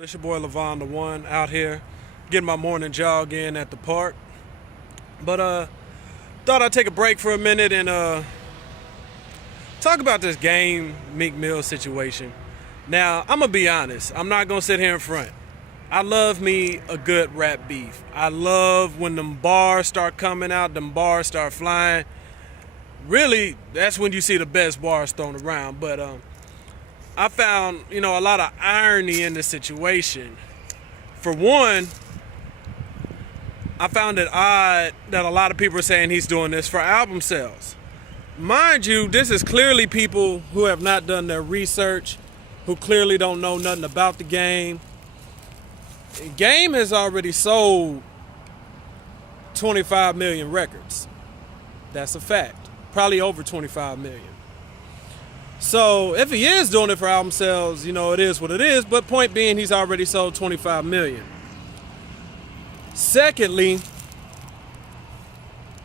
It's your boy LavonThaOne out here getting my morning jog in at the park. But thought I'd take a break for a minute and talk about this game Meek Mill situation. Now, I'm gonna be honest, I'm not gonna sit here in front. I love me a good rap beef. I love when them bars start coming out, them bars start flying. Really, that's when you see the best bars thrown around. But I found, a lot of irony in this situation. For one, I found it odd that a lot of people are saying he's doing this for album sales. Mind you, this is clearly people who have not done their research, who clearly don't know nothing about the game. Game has already sold 25 million records. That's a fact. Probably over 25 million. So if he is doing it for album sales, it is what it is. But point being, he's already sold 25 million. Secondly,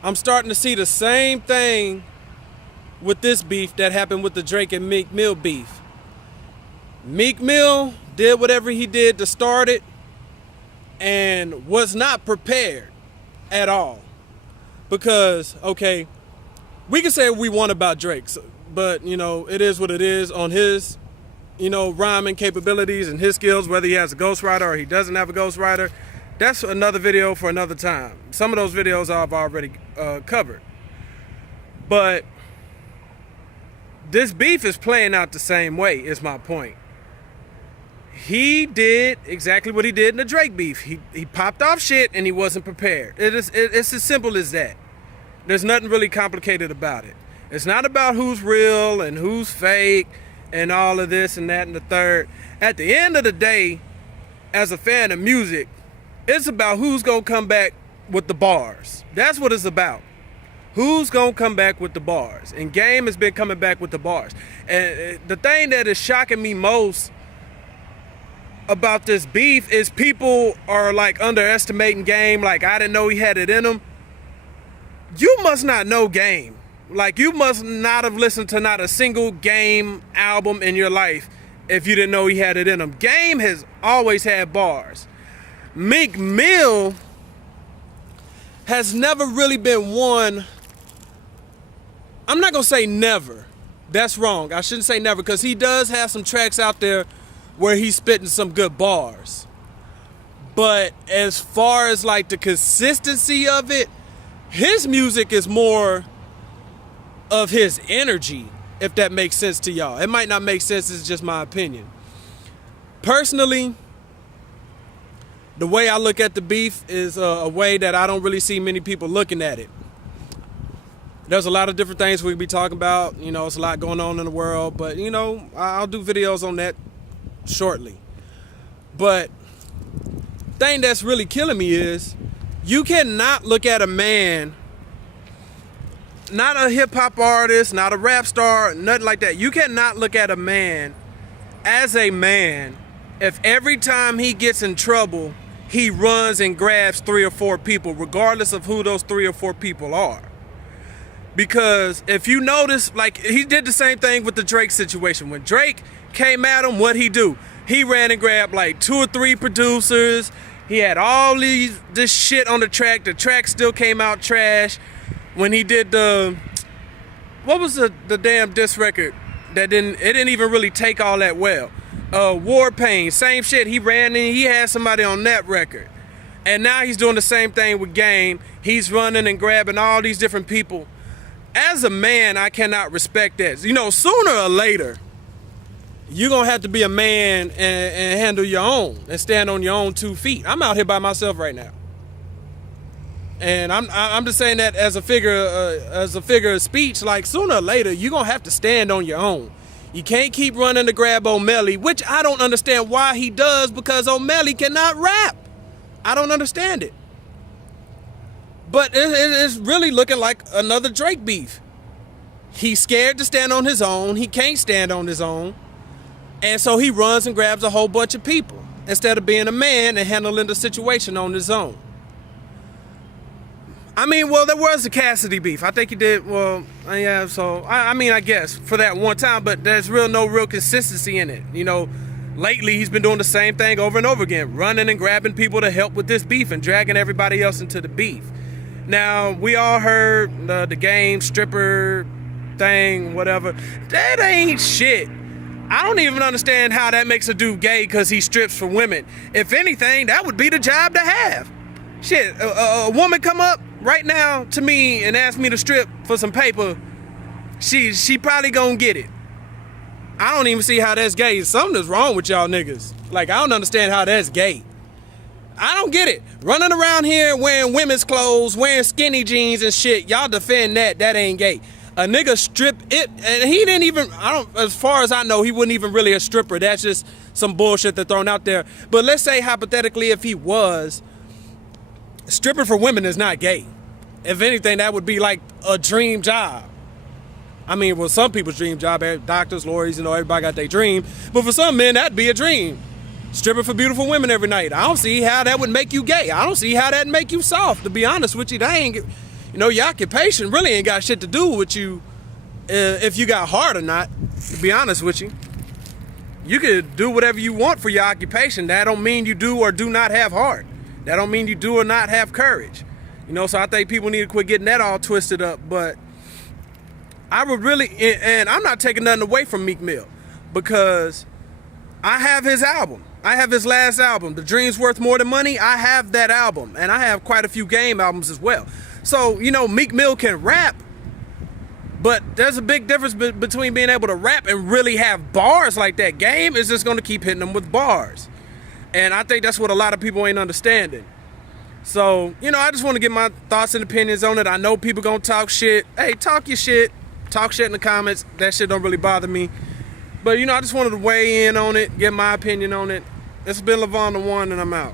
I'm starting to see the same thing with this beef that happened with the Drake and Meek Mill beef. Meek Mill did whatever he did to start it and was not prepared at all. Because, okay, we can say what we want about Drake, but, it is what it is on his, rhyming capabilities and his skills, whether he has a ghostwriter or he doesn't have a ghostwriter. That's another video for another time. Some of those videos I've already covered. But this beef is playing out the same way, is my point. He did exactly what he did in the Drake beef. He popped off shit and he wasn't prepared. It's as simple as that. There's nothing really complicated about it. It's not about who's real and who's fake and all of this and that and the third. At the end of the day, as a fan of music, it's about who's gonna come back with the bars. That's what it's about. Who's gonna come back with the bars? And Game has been coming back with the bars. And the thing that is shocking me most about this beef is people are like underestimating Game. Like, I didn't know he had it in him. You must not know Game. Like, you must not have listened to not a single Game album in your life if you didn't know he had it in him. Game has always had bars. Meek Mill has never really been one. I'm not gonna say never. That's wrong. I shouldn't say never, because he does have some tracks out there where he's spitting some good bars. But as far as like the consistency of it, his music is more of his energy, if that makes sense to y'all. It might not make sense, it's just my opinion. Personally, the way I look at the beef is a way that I don't really see many people looking at it. There's a lot of different things we can be talking about. It's a lot going on in the world, but, I'll do videos on that shortly. But thing that's really killing me is you cannot look at a man, not a hip-hop artist, not a rap star, nothing like that. You cannot look at a man as a man if every time he gets in trouble, he runs and grabs 3 or 4 people, regardless of who those 3 or 4 people are. Because if you notice, like, he did the same thing with the Drake situation. When Drake came at him, what'd he do? He ran and grabbed like 2 or 3 producers. He had all this shit on the track. The track still came out trash. When he did what was the damn diss record that didn't even really take all that well? War Pain, same shit. He ran and he had somebody on that record. And now he's doing the same thing with Game. He's running and grabbing all these different people. As a man, I cannot respect that. Sooner or later, you're going to have to be a man and handle your own and stand on your own 2 feet. I'm out here by myself right now. And I'm just saying that as a figure of speech. Like, sooner or later, you're going to have to stand on your own. You can't keep running to grab O'Malley, which I don't understand why he does, because O'Malley cannot rap. I don't understand it. But it's really looking like another Drake beef. He's scared to stand on his own. He can't stand on his own. And so he runs and grabs a whole bunch of people instead of being a man and handling the situation on his own. I mean, well, there was a Cassidy beef. I think he did, well, yeah, so, I mean, I guess, for that one time, but there's no real consistency in it. lately he's been doing the same thing over and over again, running and grabbing people to help with this beef and dragging everybody else into the beef. Now, we all heard the game stripper thing, whatever. That ain't shit. I don't even understand how that makes a dude gay because he strips for women. If anything, that would be the job to have. Shit, a woman come up right now to me and ask me to strip for some paper, she probably gonna get it. I don't even see how that's gay. Something is wrong with y'all niggas. Like, I don't understand how that's gay. I don't get it. Running around here wearing women's clothes, wearing skinny jeans and shit, y'all defend that ain't gay. A nigga strip it, and he didn't even, as far as I know, he wasn't even really a stripper. That's just some bullshit they're throwing out there. But let's say hypothetically if he was, stripping for women is not gay. If anything, that would be like a dream job. I mean, well, some people's dream job, doctors, lawyers, everybody got their dream. But for some men, that'd be a dream. Stripping for beautiful women every night. I don't see how that would make you gay. I don't see how that'd make you soft, to be honest with you. That ain't, your occupation really ain't got shit to do with you if you got heart or not, to be honest with you. You could do whatever you want for your occupation. That don't mean you do or do not have heart. That don't mean you do or not have courage. So I think people need to quit getting that all twisted up. But I would really, and I'm not taking nothing away from Meek Mill, because I have his album. I have his last album, The Dream's Worth More Than Money. I have that album, and I have quite a few Game albums as well. So, Meek Mill can rap, but there's a big difference between being able to rap and really have bars like that. Game is just going to keep hitting them with bars. And I think that's what a lot of people ain't understanding. So, I just want to get my thoughts and opinions on it. I know people going to talk shit. Hey, talk your shit. Talk shit in the comments. That shit don't really bother me. But, I just wanted to weigh in on it, get my opinion on it. It's been LavonThaOne, and I'm out.